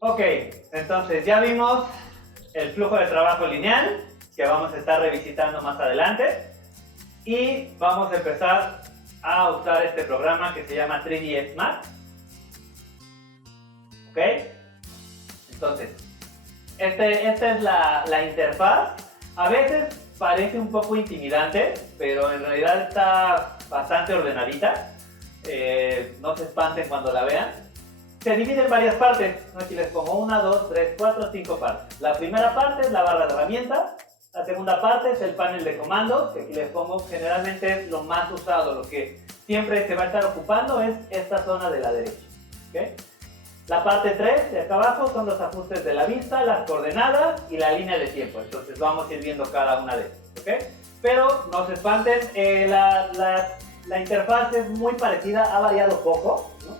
Ok, entonces ya vimos el flujo de trabajo lineal, que vamos a estar revisitando más adelante. Y vamos a empezar a usar este programa que se llama 3ds Max. Ok, entonces, esta es la interfaz. A veces parece un poco intimidante, pero en realidad está bastante ordenadita. No se espanten cuando la vean. Se divide en varias partes. Aquí les pongo 1, 2, 3, 4, 5 partes. La primera parte es la barra de herramientas. La segunda parte es el panel de comandos, que aquí les pongo, generalmente es lo más usado, lo que siempre se va a estar ocupando es esta zona de la derecha. ¿Okay? La parte 3 de acá abajo son los ajustes de la vista, las coordenadas y la línea de tiempo. Entonces vamos a ir viendo cada una de ellas. ¿Okay? Pero no se espanten, la interfaz es muy parecida, ha variado poco, ¿no?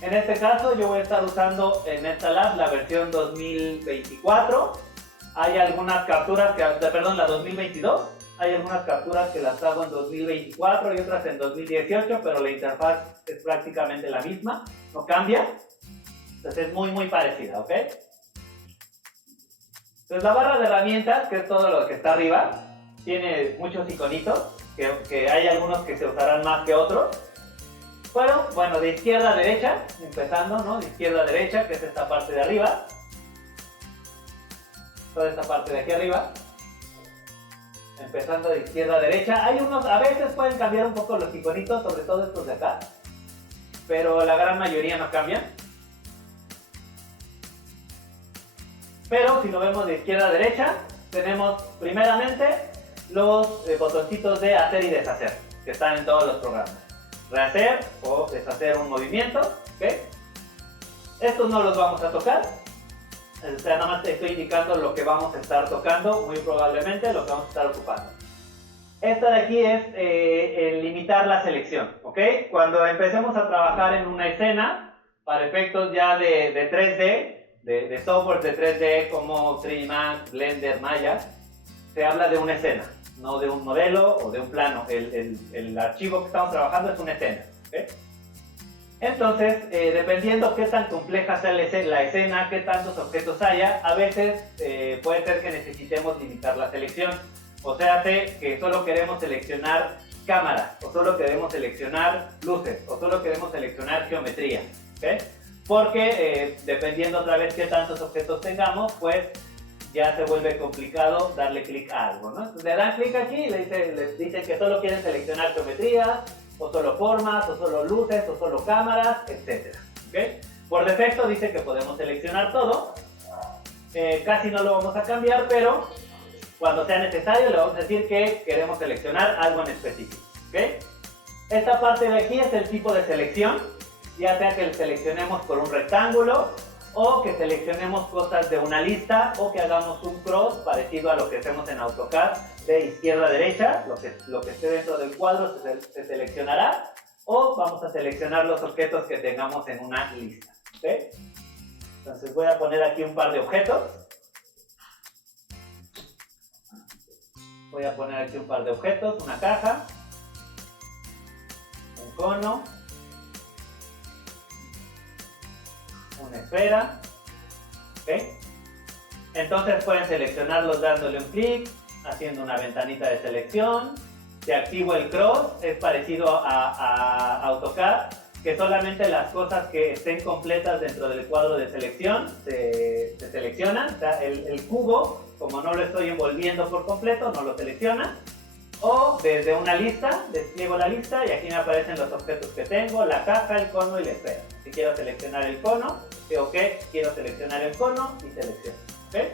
En este caso yo voy a estar usando en esta lab la versión 2024. Hay algunas capturas, la 2022. Hay algunas capturas que las hago en 2024 y otras en 2018, pero la interfaz es prácticamente la misma, no cambia. Entonces es muy parecida, ¿ok? Entonces la barra de herramientas, que es todo lo que está arriba, tiene muchos iconitos, que hay algunos que se usarán más que otros. Pero, bueno, de izquierda a derecha, empezando, ¿no? De izquierda a derecha, que es esta parte de arriba. Toda esta parte de aquí arriba. Empezando de izquierda a derecha. Hay unos, a veces pueden cambiar un poco los iconitos, sobre todo estos de acá. Pero la gran mayoría no cambian. Pero si lo vemos de izquierda a derecha, tenemos primeramente los botoncitos de hacer y deshacer, que están en todos los programas. Rehacer o deshacer un movimiento, ¿ok? Estos no los vamos a tocar. O sea, nada más te estoy indicando lo que vamos a estar tocando, muy probablemente lo que vamos a estar ocupando. Esta de aquí es el limitar la selección, ¿ok? Cuando empecemos a trabajar en una escena, para efectos ya de 3D, de software de 3D como 3D Max, Blender, Maya, se habla de una escena, no de un modelo o de un plano. El archivo que estamos trabajando es una escena, ¿ok? Entonces, dependiendo qué tan compleja sea la escena, qué tantos objetos haya, a veces puede ser que necesitemos limitar la selección. O sea, que solo queremos seleccionar cámara, o solo queremos seleccionar luces, o solo queremos seleccionar geometría, ¿okay? Porque dependiendo otra vez qué tantos objetos tengamos, pues ya se vuelve complicado darle clic a algo, ¿no? Entonces le dan clic aquí y les dicen que solo quieren seleccionar geometría, o solo formas, o solo luces, o solo cámaras, etc. ¿Okay? Por defecto dice que podemos seleccionar todo. Casi no lo vamos a cambiar, pero cuando sea necesario le vamos a decir que queremos seleccionar algo en específico. ¿Okay? Esta parte de aquí es el tipo de selección, ya sea que seleccionemos por un rectángulo, o que seleccionemos cosas de una lista, o que hagamos un cross parecido a lo que hacemos en AutoCAD de izquierda a derecha. Lo que esté dentro del cuadro se seleccionará, o vamos a seleccionar los objetos que tengamos en una lista. ¿Okay? Entonces voy a poner aquí un par de objetos. Voy a poner aquí un par de objetos, una caja, un cono, una esfera, ¿ok? Entonces pueden seleccionarlos dándole un clic, haciendo una ventanita de selección. Si activo el cross, es parecido a AutoCAD, que solamente las cosas que estén completas dentro del cuadro de selección se seleccionan. O sea, el cubo, como no lo estoy envolviendo por completo, no lo selecciona. O desde una lista, despliego la lista y aquí me aparecen los objetos que tengo, la caja, el cono y la esfera. Si quiero seleccionar el cono, digo que quiero seleccionar el cono y selecciono. ¿Okay?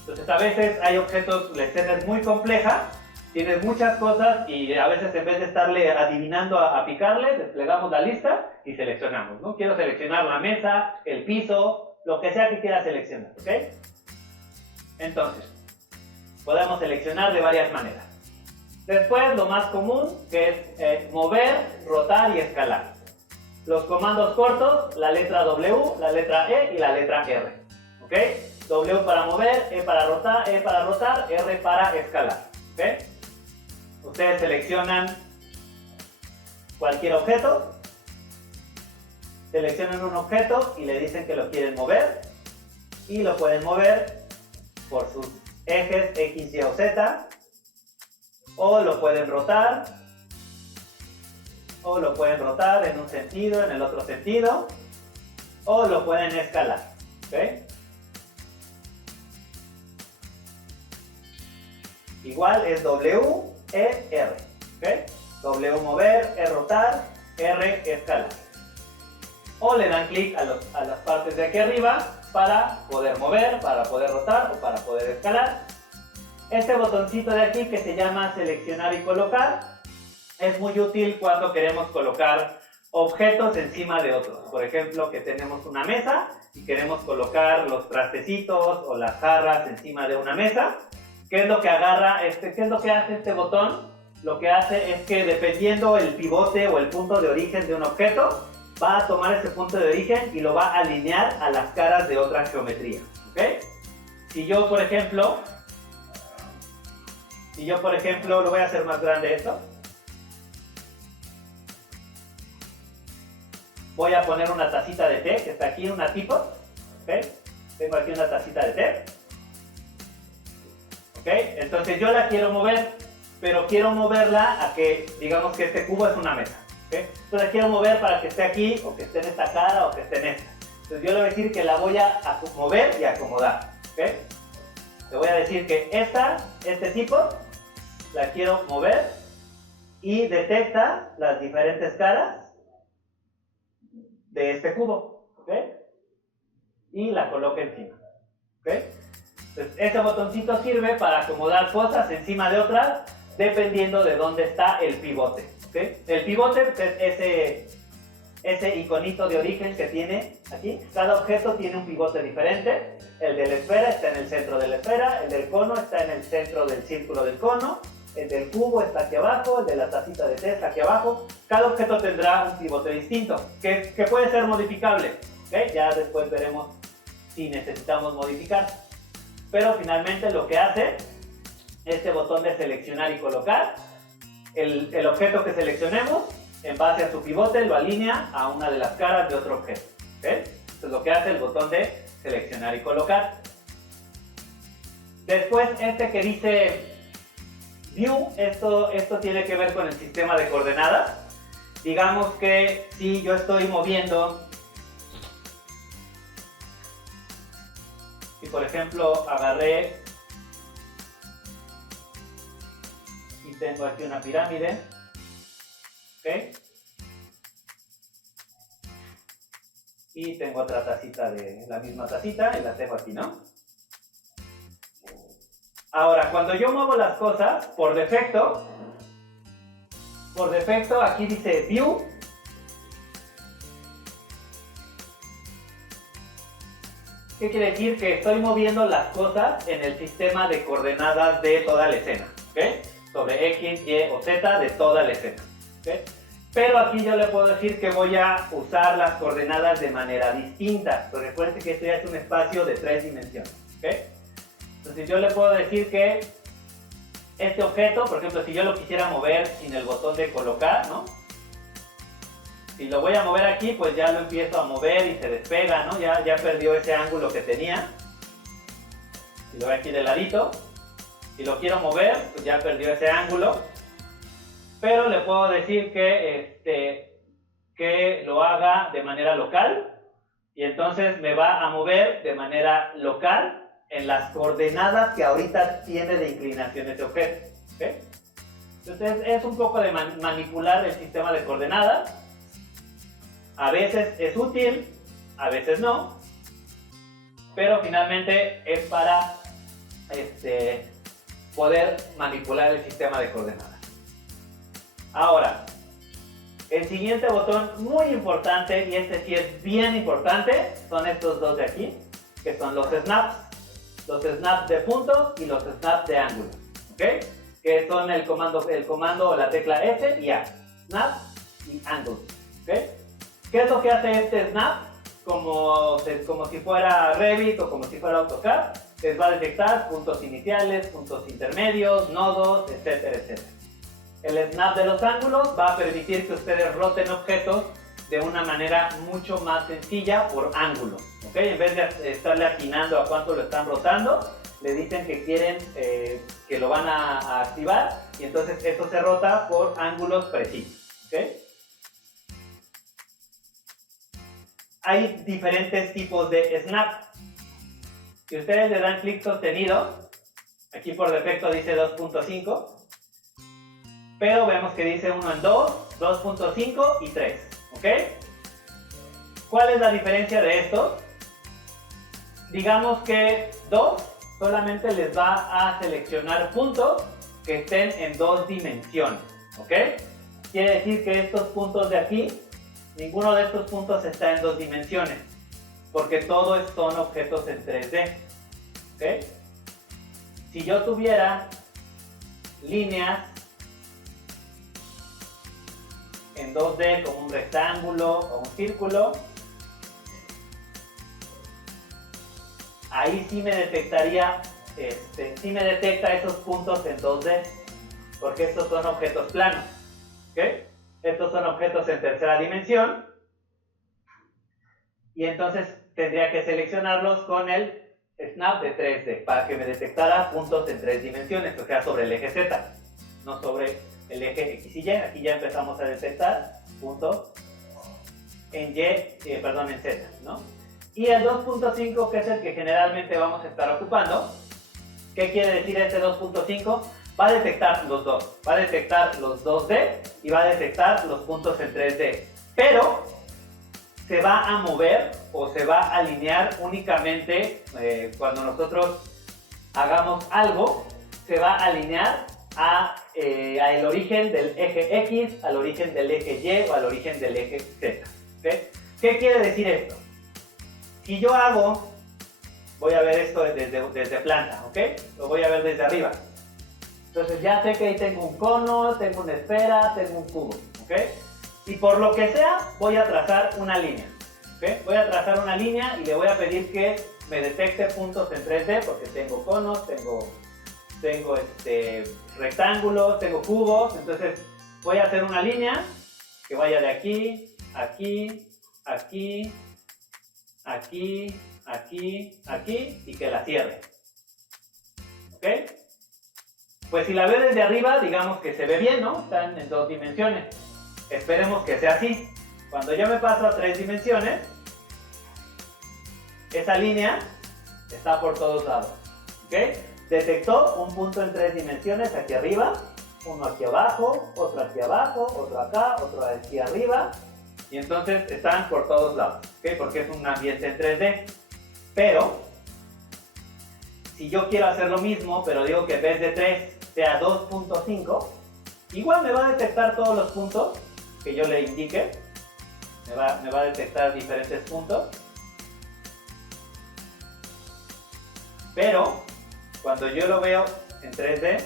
Entonces a veces hay objetos, la escena es muy compleja, tienes muchas cosas y a veces en vez de estarle adivinando a picarle, desplegamos la lista y seleccionamos, ¿no? Quiero seleccionar la mesa, el piso, lo que sea que quiera seleccionar, ¿ok? Entonces, podemos seleccionar de varias maneras. Después, lo más común, que es mover, rotar y escalar. Los comandos cortos, la letra W, la letra E y la letra R. ¿Ok? W para mover, E para rotar, R para escalar. ¿Ok? Ustedes seleccionan cualquier objeto, seleccionan un objeto y le dicen que lo quieren mover, y lo pueden mover por sus ejes X, Y o Z, o lo pueden rotar, en un sentido, en el otro sentido, o lo pueden escalar, ¿ok? Igual es W, E, R, ¿ok? W mover, E rotar, R escalar. O le dan clic a las partes de aquí arriba para poder mover, para poder rotar o para poder escalar. Este botoncito de aquí que se llama seleccionar y colocar es muy útil cuando queremos colocar objetos encima de otros. Por ejemplo, que tenemos una mesa y queremos colocar los trastecitos o las jarras encima de una mesa. ¿Qué es lo que qué es lo que hace este botón? Lo que hace es que dependiendo el pivote o el punto de origen de un objeto, va a tomar ese punto de origen y lo va a alinear a las caras de otra geometría, ¿ok? Si yo, por ejemplo, lo voy a hacer más grande esto. Voy a poner una tacita de té, que está aquí, una teapot, ¿ok? Tengo aquí una tacita de té. ¿Ok? Entonces yo la quiero mover, pero quiero moverla a que, digamos que este cubo es una mesa. ¿Okay? Entonces la quiero mover para que esté aquí, o que esté en esta cara, o que esté en esta. Entonces yo le voy a decir que la voy a mover y acomodar. ¿Okay? Le voy a decir que este tipo, la quiero mover y detecta las diferentes caras de este cubo. ¿Okay? Y la coloca encima. ¿Okay? Entonces este botoncito sirve para acomodar cosas encima de otras, dependiendo de dónde está el pivote. ¿Okay? El pivote es ese iconito de origen que tiene aquí. Cada objeto tiene un pivote diferente. El de la esfera está en el centro de la esfera, el del cono está en el centro del círculo del cono, el del cubo está aquí abajo, el de la tacita de té está aquí abajo. Cada objeto tendrá un pivote distinto, que puede ser modificable. ¿Okay? Ya después veremos si necesitamos modificar. Pero finalmente lo que hace este botón de seleccionar y colocar, el objeto que seleccionemos, en base a su pivote, lo alinea a una de las caras de otro objeto. ¿Okay? Esto es lo que hace el botón de seleccionar y colocar. Después, este que dice View, esto tiene que ver con el sistema de coordenadas. Digamos que si yo estoy moviendo, si por ejemplo agarré y tengo aquí una pirámide, ¿ok? Y tengo otra tacita de la misma tacita y la tengo aquí, ¿no? Ahora, cuando yo muevo las cosas, por defecto aquí dice View. ¿Qué quiere decir? Que estoy moviendo las cosas en el sistema de coordenadas de toda la escena, ¿ok? Sobre X, Y o Z de toda la escena, ¿ok? Pero aquí yo le puedo decir que voy a usar las coordenadas de manera distinta. Porque recuerden que esto ya es un espacio de 3 dimensiones, ¿ok? Entonces yo le puedo decir que este objeto, por ejemplo, si yo lo quisiera mover sin el botón de colocar, ¿no? Si lo voy a mover aquí, pues ya lo empiezo a mover y se despega, ¿no? Ya perdió ese ángulo que tenía. Si lo veo aquí de ladito. Si lo quiero mover, pues ya perdió ese ángulo. Pero le puedo decir que lo haga de manera local. Y entonces me va a mover de manera local en las coordenadas que ahorita tiene de inclinación ese objeto. ¿Okay? Entonces es un poco de manipular el sistema de coordenadas. A veces es útil, a veces no, pero finalmente es para poder manipular el sistema de coordenadas. Ahora, el siguiente botón muy importante, y este sí es bien importante, son estos dos de aquí, que son los snaps. Los snaps de puntos y los snaps de ángulos, ¿ok? Que son el comando o la tecla S y A. Snap y angle, ¿ok? ¿Qué es lo que hace este snap? Como si fuera Revit o como si fuera AutoCAD, les va a detectar puntos iniciales, puntos intermedios, nodos, etcétera, etcétera. El snap de los ángulos va a permitir que ustedes roten objetos de una manera mucho más sencilla por ángulos, ¿ok? En vez de estarle atinando a cuánto lo están rotando, le dicen que quieren que lo van a activar y entonces esto se rota por ángulos precisos, ¿ok? Hay diferentes tipos de snap. Si ustedes le dan clic sostenido, aquí por defecto dice 2.5, pero vemos que dice 1 en 2, 2.5 y 3, ¿ok? ¿Cuál es la diferencia de estos? Digamos que 2 solamente les va a seleccionar puntos que estén en 2 dimensiones, ¿ok? Quiere decir que estos puntos de aquí, ninguno de estos puntos está en 2 dimensiones, porque todos son objetos en 3D, ¿ok? Si yo tuviera líneas en 2D como un rectángulo o un círculo, ahí sí me detectaría, sí me detecta esos puntos en 2D, porque estos son objetos planos, ¿ok? Estos son objetos en tercera dimensión, y entonces tendría que seleccionarlos con el snap de 3D para que me detectara puntos en 3 dimensiones, o sea, sobre el eje Z, no sobre el eje X y Y. Aquí ya empezamos a detectar puntos en en Z, ¿no? Y el 2.5, que es el que generalmente vamos a estar ocupando, ¿qué quiere decir este 2.5? Va a detectar los dos, va a detectar los 2D y va a detectar los puntos en 3D, pero se va a mover o se va a alinear únicamente cuando nosotros hagamos algo, se va a alinear al origen del eje X, al origen del eje Y o al origen del eje Z, ¿okay? ¿Qué quiere decir esto? Si yo hago, voy a ver esto desde planta, ¿ok? Lo voy a ver desde arriba. Entonces ya sé que ahí tengo un cono, tengo una esfera, tengo un cubo, ¿ok? Y por lo que sea, voy a trazar una línea, ¿ok? Voy a trazar una línea y le voy a pedir que me detecte puntos en 3D, porque tengo conos, tengo rectángulos, tengo cubos. Entonces voy a hacer una línea que vaya de aquí, aquí, aquí, aquí, aquí, aquí y que la cierre, ¿ok? Pues si la veo desde arriba, digamos que se ve bien, ¿no? Están en 2 dimensiones. Esperemos que sea así. Cuando yo me paso a 3 dimensiones, esa línea está por todos lados, ¿ok? Detectó un punto en 3 dimensiones aquí arriba, uno aquí abajo, otro aquí abajo, otro acá, otro aquí arriba, y entonces están por todos lados, ¿ok? Porque es un ambiente en 3D. Pero si yo quiero hacer lo mismo, pero digo que en vez de 3 sea 2.5, igual me va a detectar todos los puntos que yo le indique, me va a detectar diferentes puntos, pero cuando yo lo veo en 3D,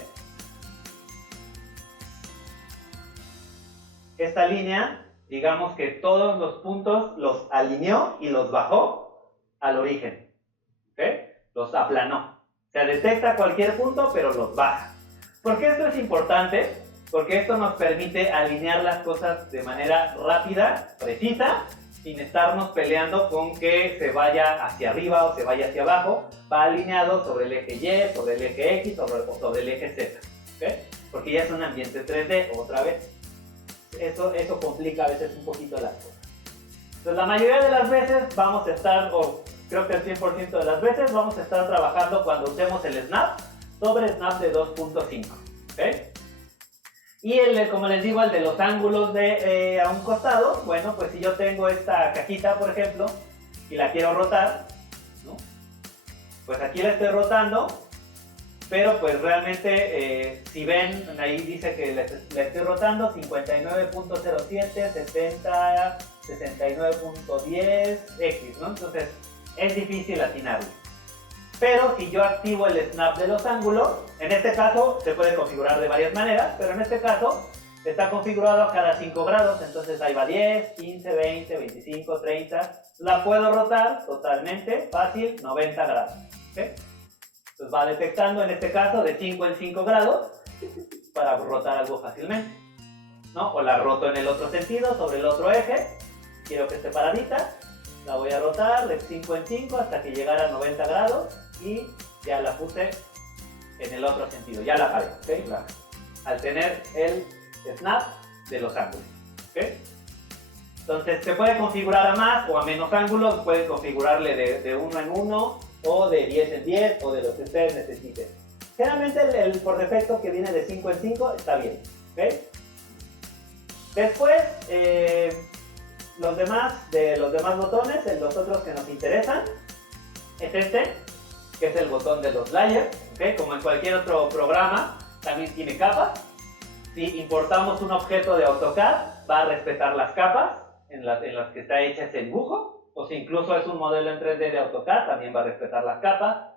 esta línea, digamos que todos los puntos los alineó y los bajó al origen, ¿ok? Los aplanó. O sea, detecta cualquier punto, pero los baja. ¿Por qué esto es importante? Porque esto nos permite alinear las cosas de manera rápida, precisa, sin estarnos peleando con que se vaya hacia arriba o se vaya hacia abajo. Va alineado sobre el eje Y, sobre el eje X o sobre el eje Z, ¿ok? Porque ya es un ambiente 3D, otra vez. Eso complica a veces un poquito las cosas. Entonces, la mayoría de las veces vamos a estar, o creo que el 100% de las veces, vamos a estar trabajando cuando usemos el snap sobre snap de 2.5, ¿ok? Y como les digo, el de los ángulos a un costado, bueno, pues si yo tengo esta cajita, por ejemplo, y la quiero rotar, ¿no? Pues aquí la estoy rotando, pero pues realmente, si ven, ahí dice que la estoy rotando 59.07, 70, 69.10, X, ¿no? Entonces, es difícil atinarlo. Pero si yo activo el snap de los ángulos, en este caso se puede configurar de varias maneras, pero en este caso está configurado a cada 5 grados, entonces ahí va 10, 15, 20, 25, 30, la puedo rotar totalmente fácil, 90 grados, ¿ok? Entonces va detectando en este caso de 5 en 5 grados para rotar algo fácilmente, ¿no? O la roto en el otro sentido, sobre el otro eje, quiero que esté paradita, la voy a rotar de 5 en 5 hasta que llegara a 90 grados y ya la puse en el otro sentido, ya la paré, ¿ok? Al tener el snap de los ángulos, ¿ok? Entonces se puede configurar a más o a menos ángulos, pueden configurarle de 1 en 1 o de 10 en 10 o de lo que ustedes necesiten. Generalmente el por defecto que viene de 5 en 5 está bien, ¿ok? Después, los demás botones, los otros que nos interesan, es este, que es el botón de los layers, ¿okay? Como en cualquier otro programa, también tiene capas. Si importamos un objeto de AutoCAD, va a respetar las capas en las que está hecha ese dibujo, o si incluso es un modelo en 3D de AutoCAD, también va a respetar las capas.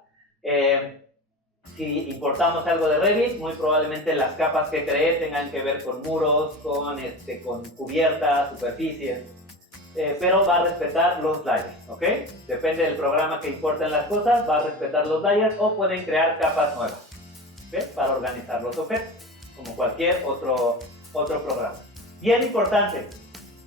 Si importamos algo de Revit, muy probablemente las capas que cree tengan que ver con muros, con cubiertas, superficies, pero va a respetar los layers, ¿ok? Depende del programa que importen las cosas, va a respetar los layers o pueden crear capas nuevas, ¿ok? Para organizar los objetos, como cualquier otro programa. Bien importante,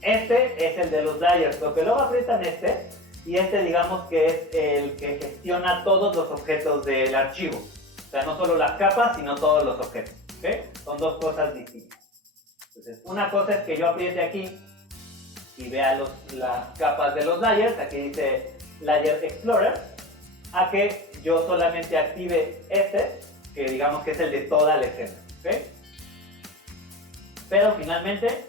este es el de los layers, porque luego aprietan este, y este digamos que es el que gestiona todos los objetos del archivo. O sea, no solo las capas, sino todos los objetos, ¿ok? Son dos cosas distintas. Entonces, una cosa es que yo apriete aquí y vea las capas de los layers, aquí dice Layer Explorer, a que yo solamente active este, que digamos que es el de toda la escena, ¿ok? Pero finalmente,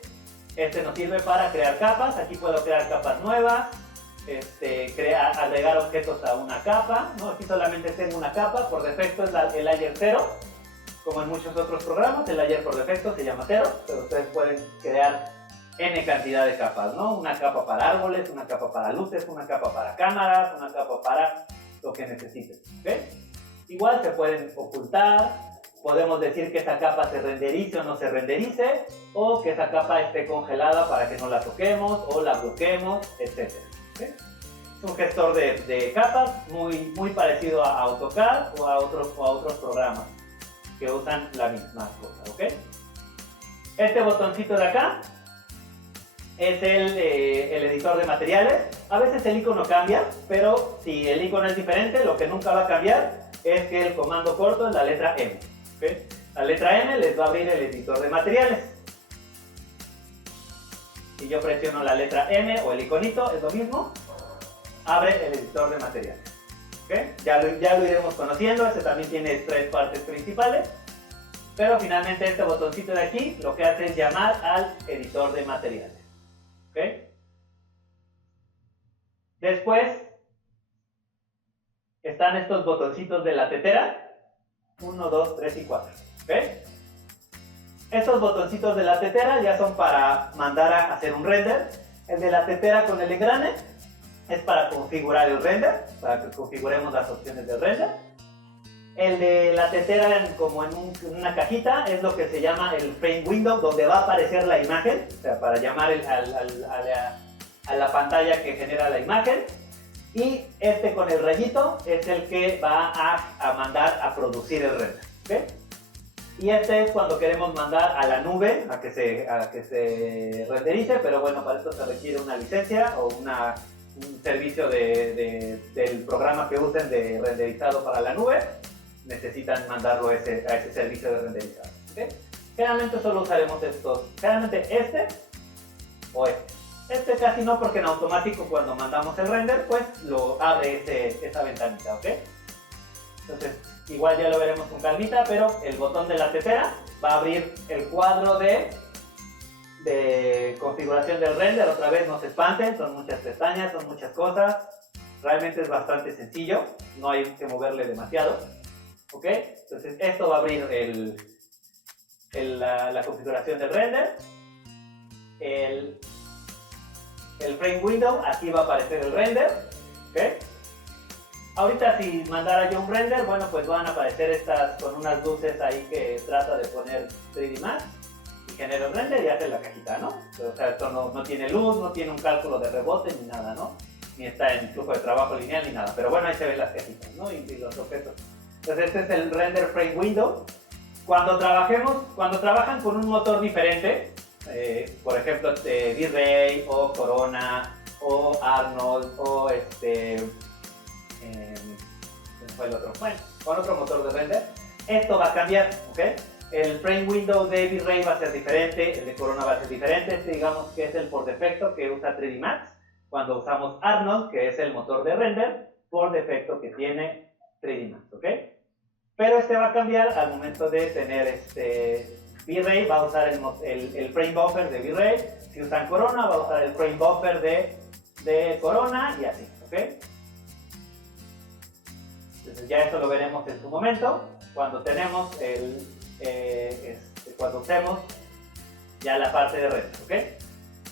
este nos sirve para crear capas, aquí puedo crear capas nuevas, agregar objetos a una capa, ¿no? Aquí solamente tengo una capa, por defecto es el layer 0, como en muchos otros programas, el layer por defecto se llama 0, pero ustedes pueden crear N cantidad de capas, ¿no? Una capa para árboles, una capa para luces, una capa para cámaras, una capa para lo que necesiten, ¿ok? Igual se pueden ocultar, podemos decir que esa capa se renderice o no se renderice, o que esa capa esté congelada para que no la toquemos o la bloqueemos, etc. ¿Okay? Es un gestor de capas muy parecido a AutoCAD o a otros programas que usan la misma cosa, ¿ok? Este botoncito de acá es el editor de materiales. A veces el icono cambia, pero si el icono es diferente, lo que nunca va a cambiar es que el comando corto es la letra M, ¿okay? La letra M les va a abrir el editor de materiales. Si yo presiono la letra M o el iconito, es lo mismo, abre el editor de materiales. ¿Okay? Ya lo iremos conociendo, este también tiene 3 partes principales, pero finalmente este botoncito de aquí lo que hace es llamar al editor de materiales. ¿Okay? Después están estos botoncitos de la tetera, 1, 2, 3 y 4. ¿Okay? Estos botoncitos de la tetera ya son para mandar a hacer un render. El de la tetera con el engrane es para configurar el render, para que configuremos las opciones del render. El de la tetera como en una cajita es lo que se llama el frame window, donde va a aparecer la imagen, o sea, para llamar a la pantalla que genera la imagen. Y este con el rayito es el que va a mandar a producir el render, ¿okay? Y este es cuando queremos mandar a la nube a que se renderice, pero bueno, para esto se requiere una licencia o un servicio del programa que usen de renderizado para la nube. Necesitan mandarlo a ese servicio de renderizado, ¿okay? Generalmente solo usaremos estos, generalmente este o este. Este casi no, porque en automático cuando mandamos el render, pues lo abre esa ventanita, ¿ok? Entonces, igual ya lo veremos con calmita, pero el botón de la tetera va a abrir el cuadro de configuración del render. Otra vez, no se espanten, son muchas pestañas, son muchas cosas. Realmente es bastante sencillo, no hay que moverle demasiado, ¿ok? Entonces, esto va a abrir la configuración del render. El frame window, aquí va a aparecer el render, ¿ok? Ahorita si mandara yo un render, bueno, pues van a aparecer estas con unas luces ahí que trata de poner 3D Max y genera el render y hace la cajita, ¿no? O sea, esto no tiene luz, no tiene un cálculo de rebote ni nada, ¿no? Ni está en flujo de trabajo lineal ni nada, pero bueno, ahí se ven las cajitas, ¿no? Y los objetos. Entonces este es el render frame window. Cuando trabajan con un motor diferente, por ejemplo, V-Ray o Corona o Arnold o fue el otro, bueno, con otro motor de render. Esto va a cambiar, ¿ok? El frame window de V-Ray va a ser diferente, el de Corona va a ser diferente. Este digamos que es el por defecto que usa 3D Max. Cuando usamos Arnold, que es el motor de render por defecto que tiene 3D Max, ¿ok? Pero este va a cambiar al momento de tener V-Ray, va a usar el frame buffer de V-Ray. Si usan Corona, va a usar el frame buffer de Corona y así, ¿ok? Entonces ya esto lo veremos en su momento, cuando tenemos cuando usemos ya la parte de red, ¿ok?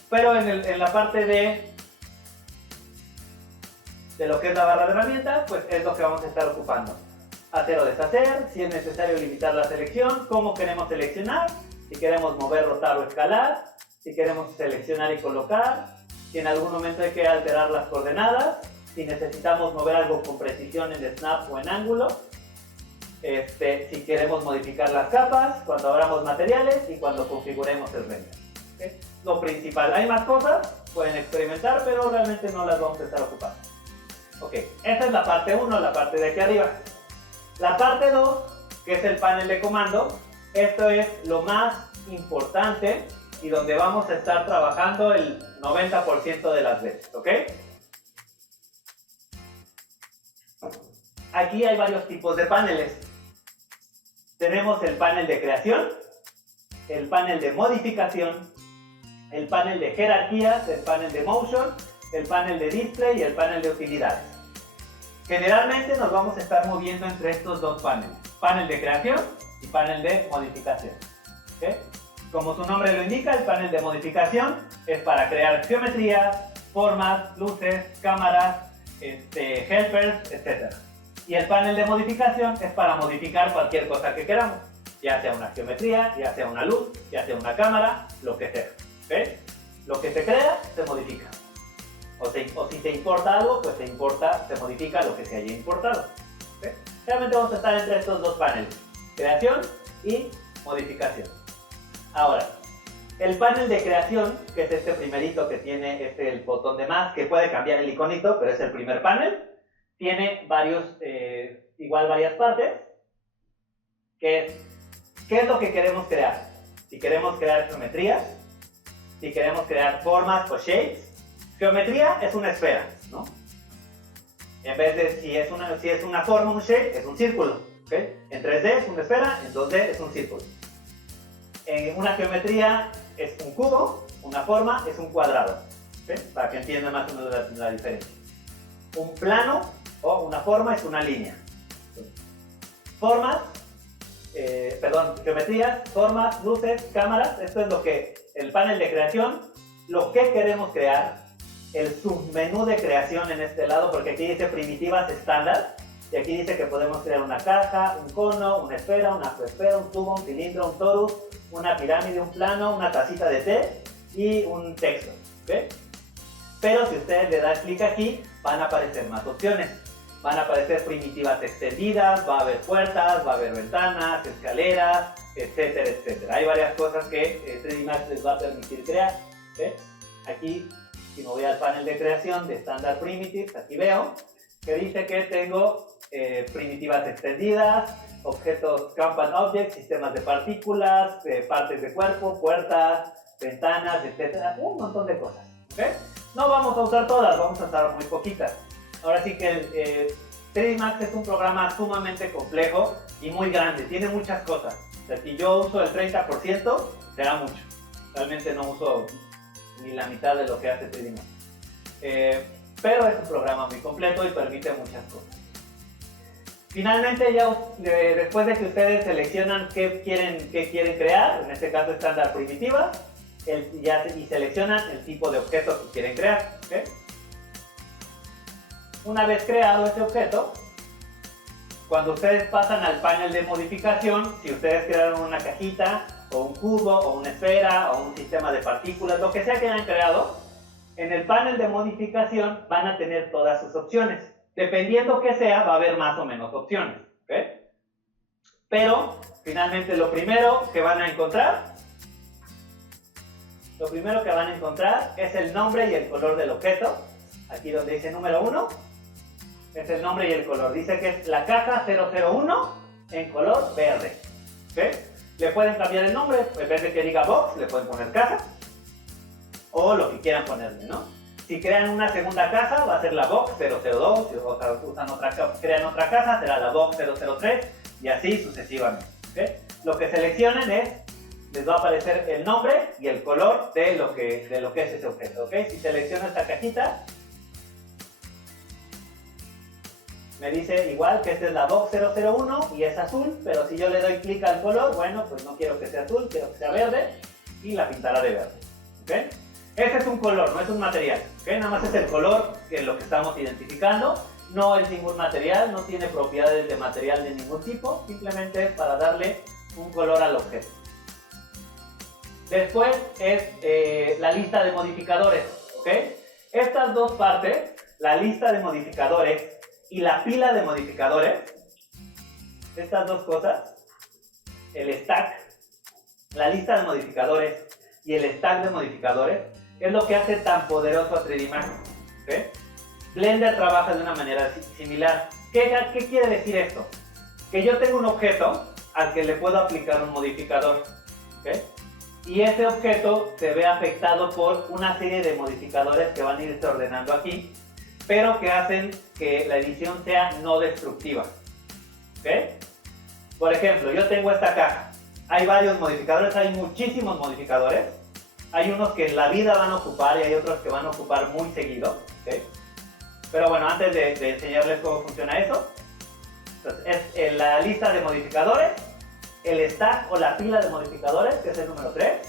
Pero en la parte de lo que es la barra de herramientas, pues es lo que vamos a estar ocupando. Hacer o deshacer, si es necesario limitar la selección, cómo queremos seleccionar, si queremos mover, rotar o escalar, si queremos seleccionar y colocar, si en algún momento hay que alterar las coordenadas, si necesitamos mover algo con precisión en snap o en ángulo, si queremos modificar las capas, cuando abramos materiales y cuando configuremos el render. ¿Okay? Lo principal, hay más cosas, pueden experimentar, pero realmente no las vamos a estar ocupando. Ok, esta es la parte 1, la parte de aquí arriba. La parte 2, que es el panel de comando, esto es lo más importante y donde vamos a estar trabajando el 90% de las veces, ¿ok? Aquí hay varios tipos de paneles. Tenemos el panel de creación, el panel de modificación, el panel de jerarquías, el panel de motion, el panel de display y el panel de utilidades. Generalmente nos vamos a estar moviendo entre estos dos paneles, panel de creación y panel de modificación. ¿Okay? Como su nombre lo indica, el panel de modificación es para crear geometrías, formas, luces, cámaras, helpers, etc. Y el panel de modificación es para modificar cualquier cosa que queramos, ya sea una geometría, ya sea una luz, ya sea una cámara, lo que sea. ¿Okay? Lo que se crea, se modifica. O si se importa algo, pues se modifica lo que se haya importado. ¿Okay? Realmente vamos a estar entre estos dos paneles, creación y modificación. Ahora, el panel de creación, que es este primerito que tiene el botón de más, que puede cambiar el iconito, pero es el primer panel, tiene varias partes, ¿qué es lo que queremos crear? Si queremos crear geometrías, si queremos crear formas o shapes. Geometría es una esfera, ¿no? En vez de si es una forma, un shape, es un círculo, ¿okay? En 3D es una esfera, en 2D es un círculo. Una geometría es un cubo, una forma es un cuadrado, ¿okay? Para que entiendan más o menos la diferencia. Un plano o una forma es una línea. Geometrías, formas, luces, cámaras, esto es lo que el panel de creación, lo que queremos crear, el submenú de creación en este lado, porque aquí dice primitivas estándar, y aquí dice que podemos crear una caja, un cono, una esfera, una coesfera, un tubo, un cilindro, un torus, una pirámide, un plano, una tacita de té y un texto, ¿okay? Pero si ustedes le dan clic aquí, van a aparecer más opciones. Van a aparecer primitivas extendidas, va a haber puertas, va a haber ventanas, escaleras, etcétera, etcétera. Hay varias cosas que 3D Max les va a permitir crear. ¿Okay? Aquí, si me voy al panel de creación de Standard Primitives, aquí veo que dice que tengo primitivas extendidas, objetos Compound Objects, sistemas de partículas, partes de cuerpo, puertas, ventanas, etcétera. Un montón de cosas. ¿Okay? No vamos a usar todas, vamos a usar muy poquitas. Ahora sí que 3D Max es un programa sumamente complejo y muy grande, tiene muchas cosas. O sea, si yo uso el 30%, será mucho. Realmente no uso ni la mitad de lo que hace 3D Max. Pero es un programa muy completo y permite muchas cosas. Finalmente, ya después de que ustedes seleccionan qué quieren crear, en este caso estándar primitiva, y seleccionan el tipo de objeto que quieren crear. ¿Okay? Una vez creado ese objeto, cuando ustedes pasan al panel de modificación, si ustedes crearon una cajita, o un cubo, o una esfera, o un sistema de partículas, lo que sea que hayan creado, en el panel de modificación van a tener todas sus opciones. Dependiendo que sea, va a haber más o menos opciones. ¿Okay? Pero, finalmente, lo primero que van a encontrar lo primero que van a encontrar es el nombre y el color del objeto. Aquí donde dice número 1, es el nombre y el color. Dice que es la caja 001 en color verde. ¿Okay? Le pueden cambiar el nombre, en vez de que diga box, le pueden poner caja. O lo que quieran ponerle, ¿no? Si crean una segunda caja, va a ser la box 002. Si crean otra caja, será la box 003. Y así sucesivamente. ¿Okay? Lo que seleccionen les va a aparecer el nombre y el color de lo que es ese objeto. ¿Okay? Si selecciono esta cajita, me dice igual que esta es la box 001 y es azul, pero si yo le doy clic al color, bueno, pues no quiero que sea azul, quiero que sea verde y la pintará de verde. ¿Okay? Este es un color, no es un material. ¿Okay? Nada más es el color que es lo que estamos identificando. No es ningún material, no tiene propiedades de material de ningún tipo, simplemente es para darle un color al objeto. Después es la lista de modificadores. ¿Okay? Estas dos partes, la lista de modificadores y la pila de modificadores, estas dos cosas, el stack, la lista de modificadores y el stack de modificadores, es lo que hace tan poderoso a 3D Max. ¿Okay? Blender trabaja de una manera similar. ¿Qué quiere decir esto? Que yo tengo un objeto al que le puedo aplicar un modificador. ¿Okay? Y ese objeto se ve afectado por una serie de modificadores que van a irse ordenando aquí, pero que hacen que la edición sea no destructiva. ¿Okay? Por ejemplo, yo tengo esta caja. Hay varios modificadores, hay muchísimos modificadores. Hay unos que en la vida van a ocupar y hay otros que van a ocupar muy seguido. ¿Okay? Pero bueno, antes de enseñarles cómo funciona eso, entonces, es la lista de modificadores, el stack o la pila de modificadores, que es el número 3.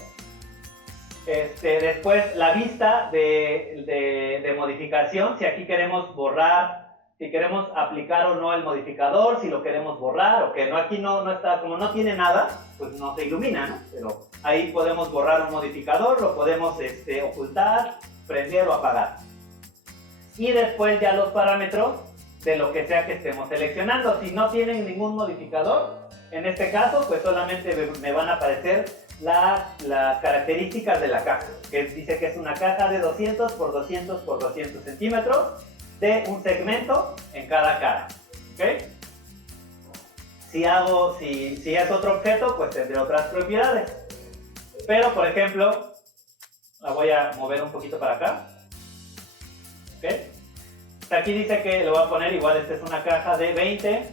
Después la vista de modificación, si aquí queremos borrar, si queremos aplicar o no el modificador, si lo queremos borrar o que no, aquí no está, como no tiene nada, pues no se ilumina, ¿no? Pero ahí podemos borrar un modificador, lo podemos ocultar, prender o apagar. Y después ya los parámetros de lo que sea que estemos seleccionando. Si no tienen ningún modificador, en este caso pues solamente me van a aparecer las características de la caja, que dice que es una caja de 200 por 200 por 200 centímetros de un segmento en cada cara. ¿Okay? Si es otro objeto, pues tendré otras propiedades. Pero por ejemplo, la voy a mover un poquito para acá. ¿Okay? Aquí dice que lo voy a poner igual, esta es una caja de 20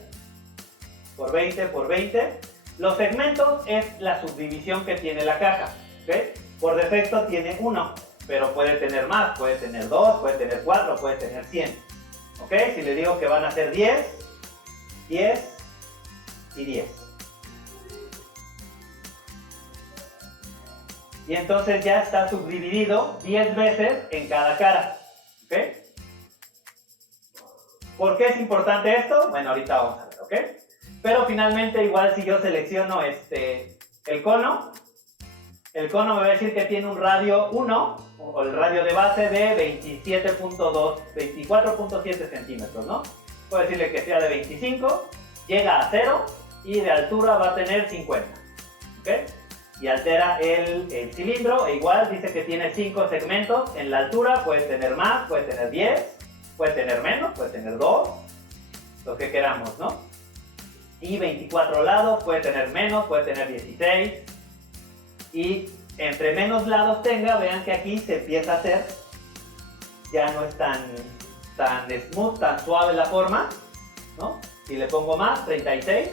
por 20 por 20. Los segmentos es la subdivisión que tiene la caja. ¿Okay? Por defecto tiene 1, pero puede tener más, puede tener 2, puede tener 4, puede tener 100. ¿Okay? Si le digo que van a ser 10, 10 y 10. Y entonces ya está subdividido 10 veces en cada cara. ¿Okay? ¿Por qué es importante esto? Bueno, ahorita vamos a ver, ¿ok? Pero finalmente, igual si yo selecciono el cono me va a decir que tiene un radio 1, o el radio de base de 24.7 centímetros, ¿no? Puedo decirle que sea de 25, llega a 0 y de altura va a tener 50, ¿ok? Y altera el cilindro, e igual dice que tiene 5 segmentos en la altura, puede tener más, puede tener 10, puede tener menos, puede tener 2, lo que queramos, ¿no? Y 24 lados, puede tener menos, puede tener 16. Y entre menos lados tenga, vean que aquí se empieza a hacer, ya no es tan smooth, tan suave la forma, ¿no? Si le pongo más, 36,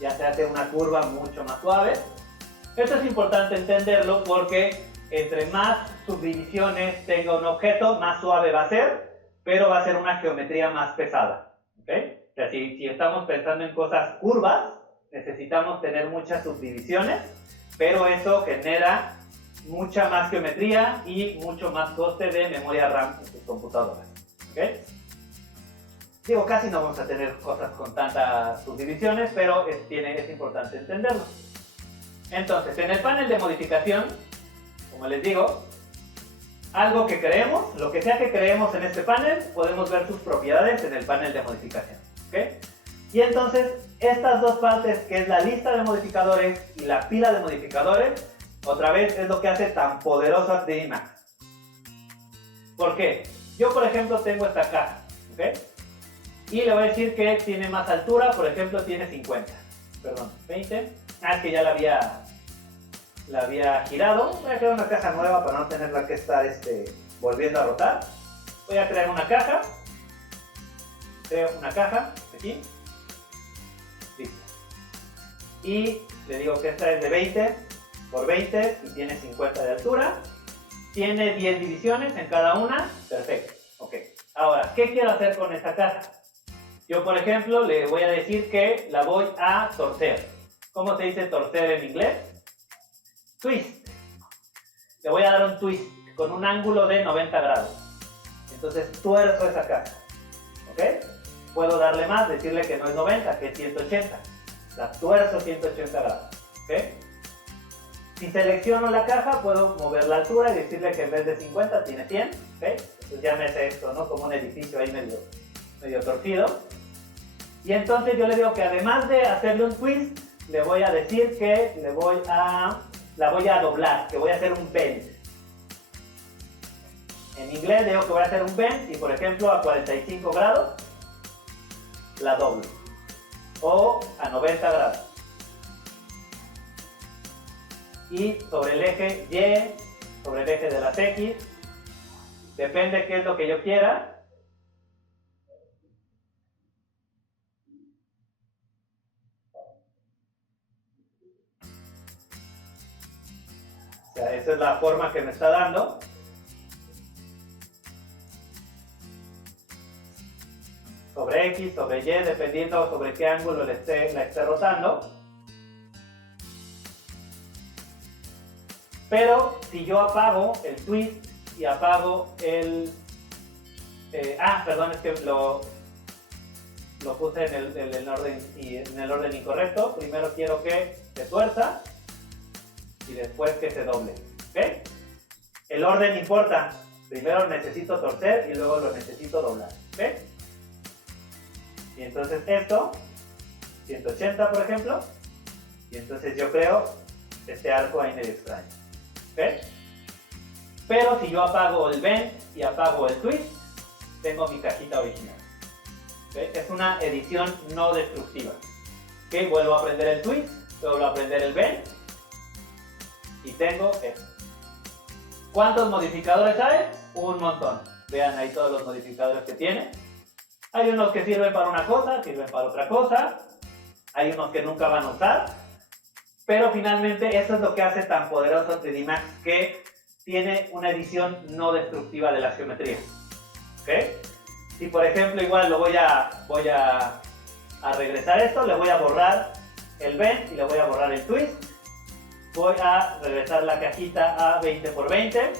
ya se hace una curva mucho más suave. Esto es importante entenderlo porque entre más subdivisiones tenga un objeto, más suave va a ser, pero va a ser una geometría más pesada. ¿Okay? O sea, si estamos pensando en cosas curvas, necesitamos tener muchas subdivisiones, pero eso genera mucha más geometría y mucho más coste de memoria RAM en tus computadoras. ¿Okay? Digo, casi no vamos a tener cosas con tantas subdivisiones, pero es importante entenderlo. Entonces, en el panel de modificación, como les digo, algo que creemos, lo que sea que creemos en este panel, podemos ver sus propiedades en el panel de modificación. ¿Okay? Y entonces, estas dos partes, que es la lista de modificadores y la pila de modificadores, Otra vez es lo que hace tan poderoso a 3D Max. ¿Por qué? Yo, por ejemplo, tengo esta caja, ¿ok? Y le voy a decir que tiene más altura, por ejemplo, tiene 50. Perdón, 20. Ah, es que ya la había girado. Voy a crear una caja nueva para no tenerla que estar volviendo a rotar. Voy a crear una caja. Creo una caja, aquí. Listo. Y le digo que esta es de 20 por 20 y tiene 50 de altura. Tiene 10 divisiones en cada una. Perfecto. Ok. Ahora, ¿qué quiero hacer con esta caja? Yo, por ejemplo, le voy a decir que la voy a torcer. ¿Cómo se dice torcer en inglés? Twist. Le voy a dar un twist con un ángulo de 90 grados. Entonces tuerzo esa caja. ¿Ok? Puedo darle más, decirle que no es 90, que es 180. La tuerzo 180 grados. ¿Ok? Si selecciono la caja, puedo mover la altura y decirle que en vez de 50 tiene 100. ¿Ok? Entonces ya me hace esto, ¿no? Como un edificio ahí medio torcido. Y entonces yo le digo que además de hacerle un twist, le voy a decir que la voy a doblar, que voy a hacer un bend. En inglés digo que voy a hacer un bend y, por ejemplo, a 45 grados la doblo. O a 90 grados. Y sobre el eje Y, sobre el eje de las X, depende qué es lo que yo quiera. O sea, esa es la forma que me está dando. Sobre X, sobre Y, dependiendo sobre qué ángulo la esté rotando. Pero si yo apago el twist y apago el... perdón, es que lo puse en el orden incorrecto. Primero quiero que se tuerza y después que se doble. ¿Ok? El orden importa. Primero necesito torcer y luego lo necesito doblar. ¿Ok? Y entonces esto, 180 por ejemplo, y entonces yo creo este arco ahí medio extraño. ¿Ok? Pero si yo apago el bend y apago el twist, tengo mi cajita original. ¿Ok? Es una edición no destructiva. ¿Ok? Vuelvo a prender el twist, vuelvo a prender el bend y tengo esto. ¿Cuántos modificadores hay? Un montón. Vean ahí todos los modificadores que tiene. Hay unos que sirven para una cosa, sirven para otra cosa. Hay unos que nunca van a usar. Pero finalmente eso es lo que hace tan poderoso 3D Max, que tiene una edición no destructiva de las geometrías. ¿Ok? Si por ejemplo igual voy a regresar esto, le voy a borrar el bend y le voy a borrar el twist. Voy a regresar la cajita a 20 por 20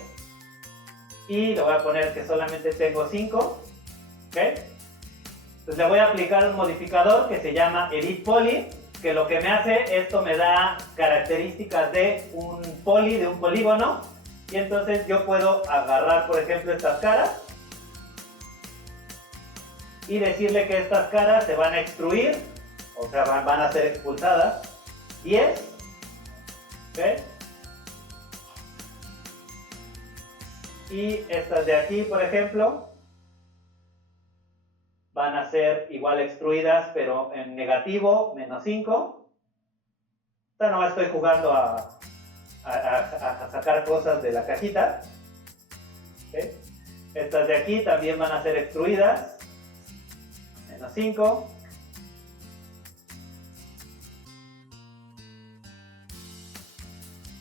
y le voy a poner que solamente tengo 5. ¿Ok? Entonces le voy a aplicar un modificador que se llama Edit Poly, que lo que me hace, esto me da características de un poly, de un polígono, y entonces yo puedo agarrar, por ejemplo, estas caras y decirle que estas caras se van a extruir, o sea, van a ser expulsadas 10. ¿Ok? Y estas de aquí, por ejemplo, van a ser igual extruidas, pero en negativo, -5. O sea, no estoy jugando a sacar cosas de la cajita. ¿Okay? Estas de aquí también van a ser extruidas, -5.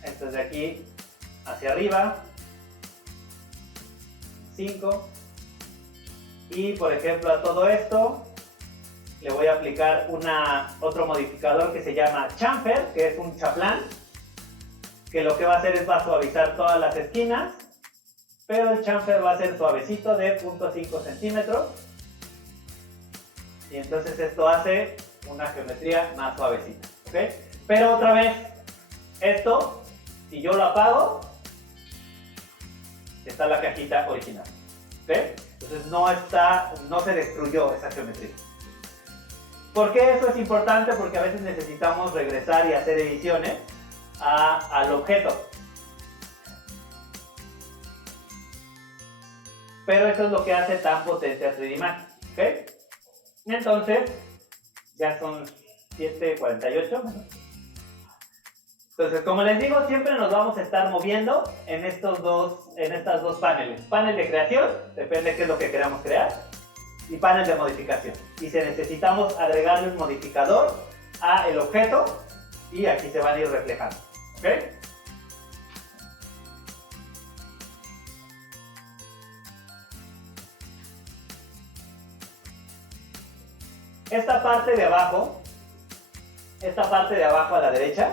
Estas de aquí hacia arriba, 5. Y por ejemplo a todo esto le voy a aplicar otro modificador que se llama chamfer, que es un chaplán, que lo que va a hacer es va a suavizar todas las esquinas, pero el chamfer va a ser suavecito de 0.5 centímetros. Y entonces esto hace una geometría más suavecita. ¿Okay? Pero otra vez, esto, si yo lo apago, está la cajita original. ¿Okay? Entonces no se destruyó esa geometría. ¿Por qué eso es importante? Porque a veces necesitamos regresar y hacer ediciones al objeto. pero eso es lo que hace tan potente a 3D Max, ¿ok? Entonces, ya son 7:48. Entonces, como les digo, siempre nos vamos a estar moviendo en estas dos paneles. Panel de creación, depende de qué es lo que queramos crear, y panel de modificación. Y si necesitamos agregarle un modificador a el objeto, y aquí se van a ir reflejando, ¿ok? Esta parte de abajo a la derecha,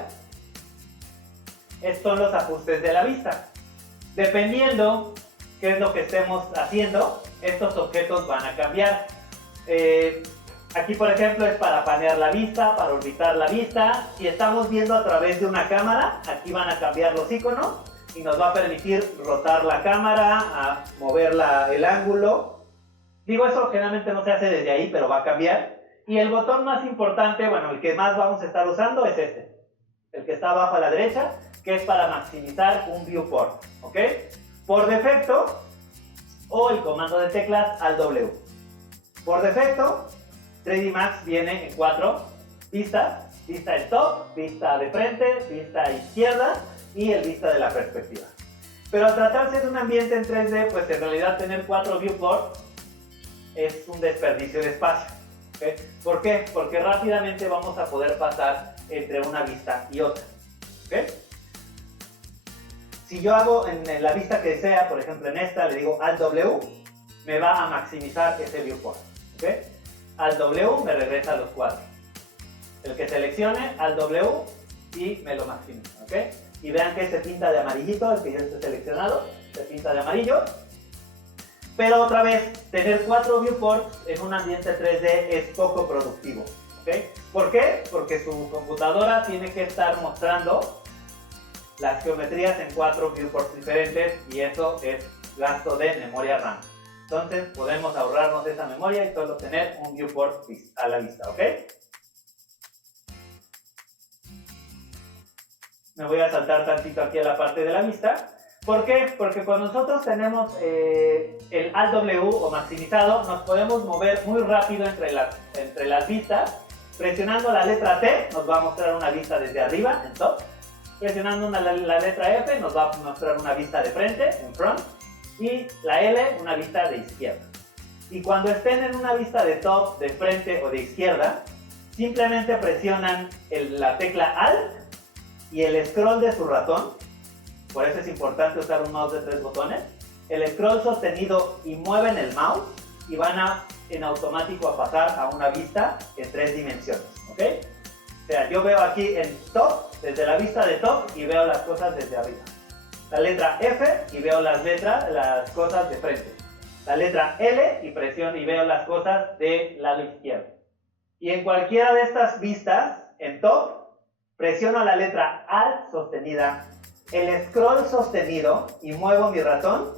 estos son los ajustes de la vista. Dependiendo qué es lo que estemos haciendo, estos objetos van a cambiar. Aquí, por ejemplo, es para panear la vista, para orbitar la vista. Si estamos viendo a través de una cámara, aquí van a cambiar los iconos y nos va a permitir rotar la cámara, a mover el ángulo. Digo, eso generalmente no se hace desde ahí, pero va a cambiar. Y el botón más importante, bueno, el que más vamos a estar usando es este, el que está abajo a la derecha, que es para maximizar un viewport, ¿ok? Por defecto, o el comando de teclas Alt W. Por defecto, 3D Max viene en 4 vistas: vista en top, vista de frente, vista izquierda y el vista de la perspectiva. Pero al tratarse de un ambiente en 3D, pues en realidad tener 4 viewports es un desperdicio de espacio. ¿Okay? ¿Por qué? Porque rápidamente vamos a poder pasar entre una vista y otra. ¿Okay? Si yo hago en la vista que sea, por ejemplo en esta, le digo Alt W, me va a maximizar ese viewport. ¿Okay? Alt W me regresa a los 4. El que seleccione, Alt W y me lo maximiza. ¿Okay? Y vean que se pinta de amarillito, el que yo esté seleccionado, se pinta de amarillo. Pero otra vez, tener 4 viewports en un ambiente 3D es poco productivo. ¿Okay? ¿Por qué? Porque su computadora tiene que estar mostrando las geometrías en 4 viewports diferentes y eso es gasto de memoria RAM. Entonces podemos ahorrarnos esa memoria y solo tener un viewport a la vista. ¿Ok? Me voy a saltar tantito aquí a la parte de la vista. ¿Por qué? Porque cuando nosotros tenemos el Alt W o maximizado, nos podemos mover muy rápido entre las vistas. Presionando la letra T nos va a mostrar una vista desde arriba, en top. Presionando la letra F nos va a mostrar una vista de frente, en front. Y la L, una vista de izquierda. Y cuando estén en una vista de top, de frente o de izquierda, simplemente presionan la tecla Alt y el scroll de su ratón. Por eso es importante usar un mouse de 3 botones. El scroll sostenido y mueven el mouse y van en automático a pasar a una vista en 3 dimensiones. ¿Ok? O sea, yo veo aquí en top, desde la vista de top, y veo las cosas desde arriba. La letra F y veo las cosas de frente. La letra L y presiono y veo las cosas del lado izquierdo. Y en cualquiera de estas vistas, en top, presiono la letra Alt sostenida, el scroll sostenido y muevo mi ratón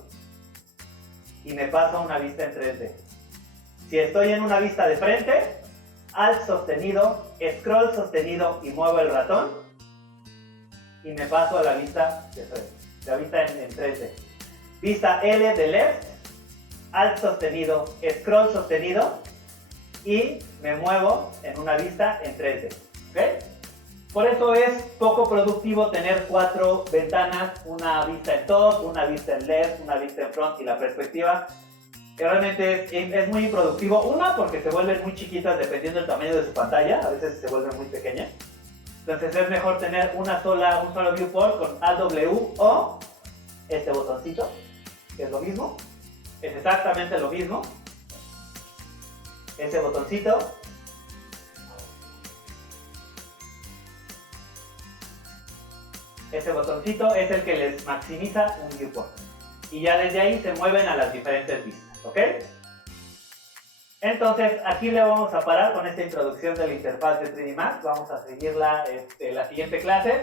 y me paso a una vista en 3D. Si estoy en una vista de frente, Alt sostenido, scroll sostenido y muevo el ratón y me paso a la vista de frente, la vista en 3D. Vista L de left, Alt sostenido, scroll sostenido y me muevo en una vista en 3D. ¿Okay? Por eso es poco productivo tener 4 ventanas, una vista en top, una vista en left, una vista en front y la perspectiva. Que realmente es muy improductivo. Una, porque se vuelven muy chiquitas dependiendo del tamaño de su pantalla, a veces se vuelven muy pequeñas. Entonces es mejor tener un solo viewport con Alt W o este botoncito, que es lo mismo. Es exactamente lo mismo. Ese botoncito. Ese botoncito es el que les maximiza un viewport. Y ya desde ahí se mueven a las diferentes vistas. ¿Ok? Entonces aquí le vamos a parar con esta introducción de la interfaz de 3D Max. Vamos a seguir la siguiente clase.